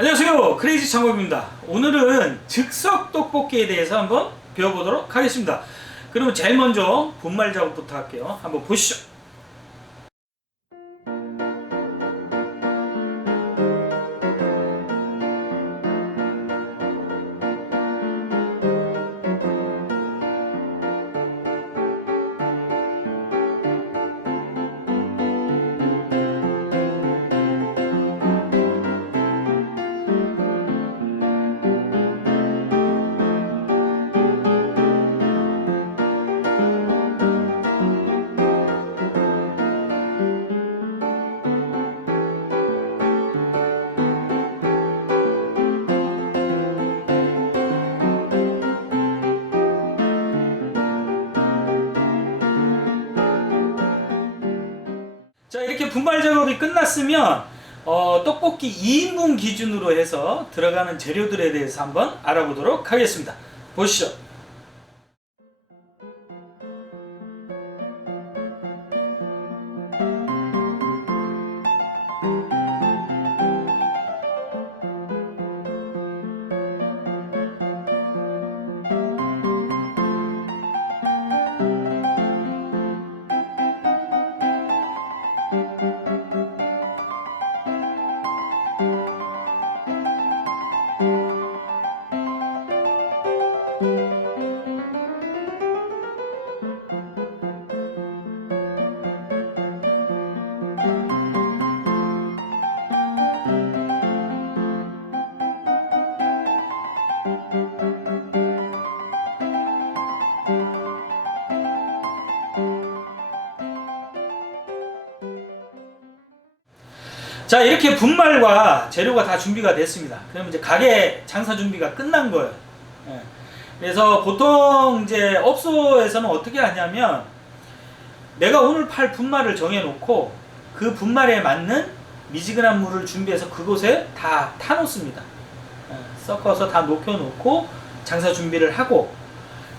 안녕하세요. 크레이지 창업입니다. 오늘은 즉석 떡볶이에 대해서 한번 배워보도록 하겠습니다. 그러면 제일 먼저 분말 작업부터 할게요. 한번 보시죠 이렇게 분말 작업이 끝났으면 어, 떡볶이 2인분 기준으로 해서 들어가는 재료들에 대해서 한번 알아보도록 하겠습니다. 보시죠 자 이렇게 분말과 재료가 다 준비가 됐습니다. 그러면 이제 가게 장사 준비가 끝난 거예요. 예. 그래서 보통 이제 업소에서는 어떻게 하냐면 내가 오늘 팔 분말을 정해놓고 그 분말에 맞는 미지근한 물을 준비해서 그곳에 다 타놓습니다. 예, 섞어서 다 녹여놓고 장사 준비를 하고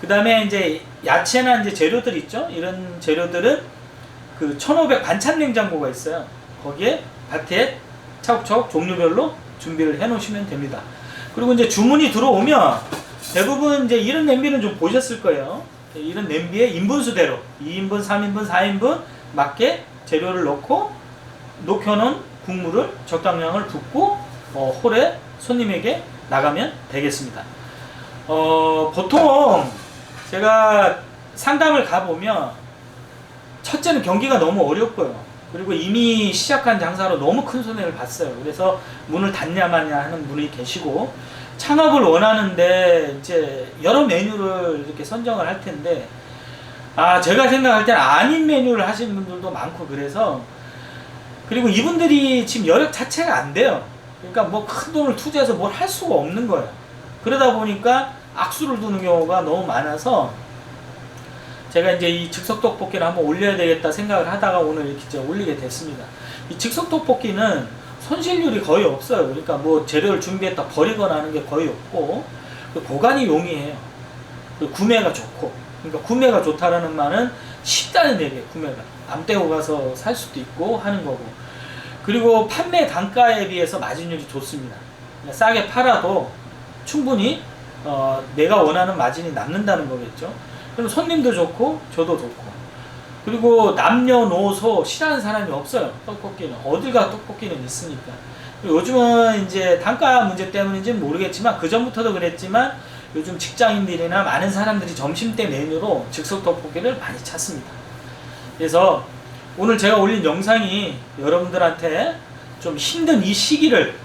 그 다음에 이제 야채나 이제 재료들 있죠. 이런 재료들은 그 1500 반찬 냉장고가 있어요. 거기에 밭에 차곡차곡 종류별로 준비를 해 놓으시면 됩니다. 그리고 이제 주문이 들어오면 대부분 이제 이런 냄비는 좀 보셨을 거예요. 이런 냄비에 인분수대로 2인분, 3인분, 4인분 맞게 재료를 넣고 녹여놓은 국물을 적당량을 붓고 어, 홀에 손님에게 나가면 되겠습니다. 어, 보통 제가 상담을 가보면 첫째는 경기가 너무 어렵고요. 그리고 이미 시작한 장사로 너무 큰 손해를 봤어요. 그래서 문을 닫냐 마냐 하는 분이 계시고 창업을 원하는데 이제 여러 메뉴를 이렇게 선정을 할 텐데 아 제가 생각할 때는 아닌 메뉴를 하시는 분들도 많고 그래서 그리고 이분들이 지금 여력 자체가 안 돼요. 그러니까 뭐 큰 돈을 투자해서 뭘 할 수가 없는 거예요. 그러다 보니까 악수를 두는 경우가 너무 많아서 제가 이제 이 즉석 떡볶이를 한번 올려야 되겠다 생각을 하다가 오늘 이렇게 이제 올리게 됐습니다. 이 즉석 떡볶이는 손실률이 거의 없어요. 그러니까 뭐 재료를 준비했다 버리거나 하는 게 거의 없고 그 보관이 용이해요. 그 구매가 좋고 그러니까 구매가 좋다라는 말은 쉽다는 얘기예요. 구매가 안 떼고 가서 살 수도 있고 하는 거고 그리고 판매 단가에 비해서 마진율이 좋습니다. 그냥 싸게 팔아도 충분히 어, 내가 원하는 마진이 남는다는 거겠죠. 그럼 손님도 좋고 저도 좋고. 그리고 남녀노소 싫어하는 사람이 없어요 떡볶이는. 어딜 가 떡볶이는 있으니까. 요즘은 이제 단가 문제 때문인지는 모르겠지만 그 전부터도 그랬지만 요즘 직장인들이나 많은 사람들이 점심때 메뉴로 즉석 떡볶이를 많이 찾습니다. 그래서 오늘 제가 올린 영상이 여러분들한테 좀 힘든 이 시기를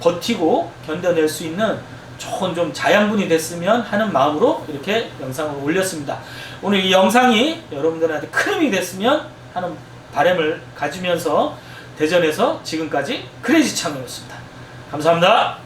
버티고 견뎌낼 수 있는 좋은 좀 자양분이 됐으면 하는 마음으로 이렇게 영상을 올렸습니다. 오늘 이 영상이 여러분들한테 큰 힘이 됐으면 하는 바람을 가지면서 대전에서 지금까지 크레이지 창이었습니다. 감사합니다.